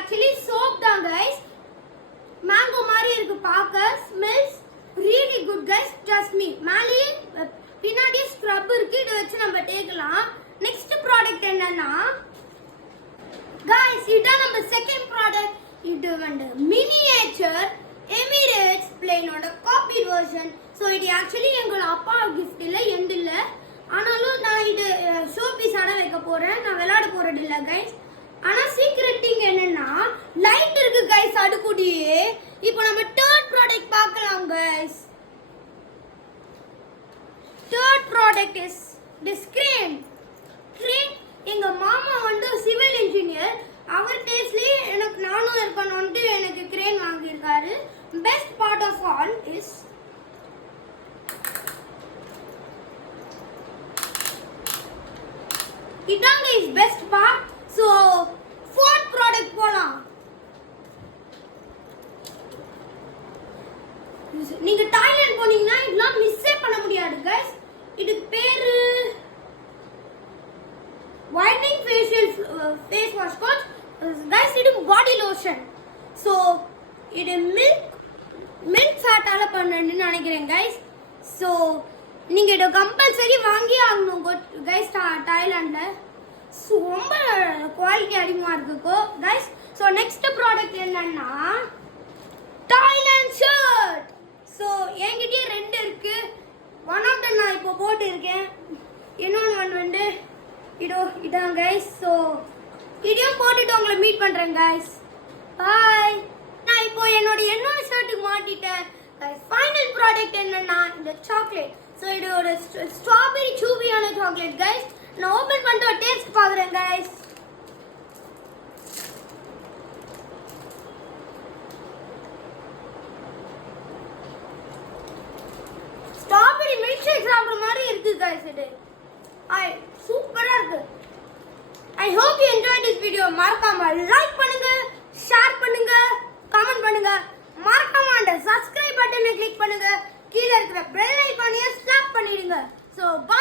actually soap தான் guys. Mango மாதிரி இருக்கு பார்க்க. Smells really good guys. Trust me. மேலே பின்னாடி ஸ்க்ரப் இருக்கு. இத வச்சு நம்ம தேய்க்கலாம். Next product என்னன்னா guys, இதான் நம்ம second product. இது வந்து miniature Emirates plane ஓட copy version. So இது actually எங்க அப்பா gift இல்ல எண்ட் இல்ல. ஆனாலும் நான் இது ஷோ பீஸ் ஆட வைக்க போறேன். நான் விளையாட போறது இல்ல गाइस. ஆனா சீக்ரெட் திங் என்னன்னா லைட் இருக்கு गाइस அடுக்குடியே. இப்போ நம்ம third product பார்க்கலாம் guys. Third product is this crane. Crane எங்க மாமா வந்து சிவில் இன்ஜினியர். அவர் டேஸ்லயே எனக்கு நானும் இருக்கணும்னு எனக்கு crane வாங்கி இருக்காரு. Best part of all is இதாங்க is best part. So fourth product போலாம். நீங்க தாய்லாந்து போனீங்கன்னா இதெல்லாம் மிஸ்ஸே பண்ண முடியாது गाइस. இது பேரு whitening facial face wash coach guys. இது பாடி லோஷன். சோ இது மில்க் ஃபேட்டால பண்ணணும்னு நினைக்கிறேன் गाइस. சோ நீங்க இத கம்பல்சரி வாங்கி ஆகணும் गाइस தாய்லாந்துல. சோ ரொம்ப குவாலிட்டி அதிகமா இருக்கு गाइस. சோ நெக்ஸ்ட் ப்ராடக்ட் என்னன்னா தாய்லாந்து ஷர்ட். சோ என்கிட்ட ரெண்டு இருக்கு. ஒன் ஆஃப் த நான் இப்போ போட்டு இருக்கேன். இன்னொன்னு வந்து இதான் गाइस. சோ இதையும் போட்டுட்டு உங்களை மீட் பண்றேன் गाइस. பை. நான் இப்போ என்னோட ஷர்ட்டுக்கு மாட்டிட்டேன் गाइस. ஃபைனல் ப்ராடக்ட் என்னன்னா இந்த சாக்லேட். So இது ஒரு ஸ்ட்ராபெரி சூபியான சாக்லேட் गाइस. நான் ஓபன் பண்ணிட்டு டேஸ்ட் பாக்குறேன் गाइस. ஸ்ட்ராபெரி மில்க் ஷேக் சாப்பிடுற மாதிரி இருக்கு गाइस. இது சூப்பரா இருக்கு. I hope you enjoyed this video. மறக்காம லைக் பண்ணுங்க, ஷேர் பண்ணுங்க, கமெண்ட் பண்ணுங்க. மறக்காம அந்த subscribe பட்டனை கிளிக் பண்ணுங்க. கீழ இருக்கிற பெல் ஐகானையும் ஸ்லாப் பண்ணிடுங்க. So bye.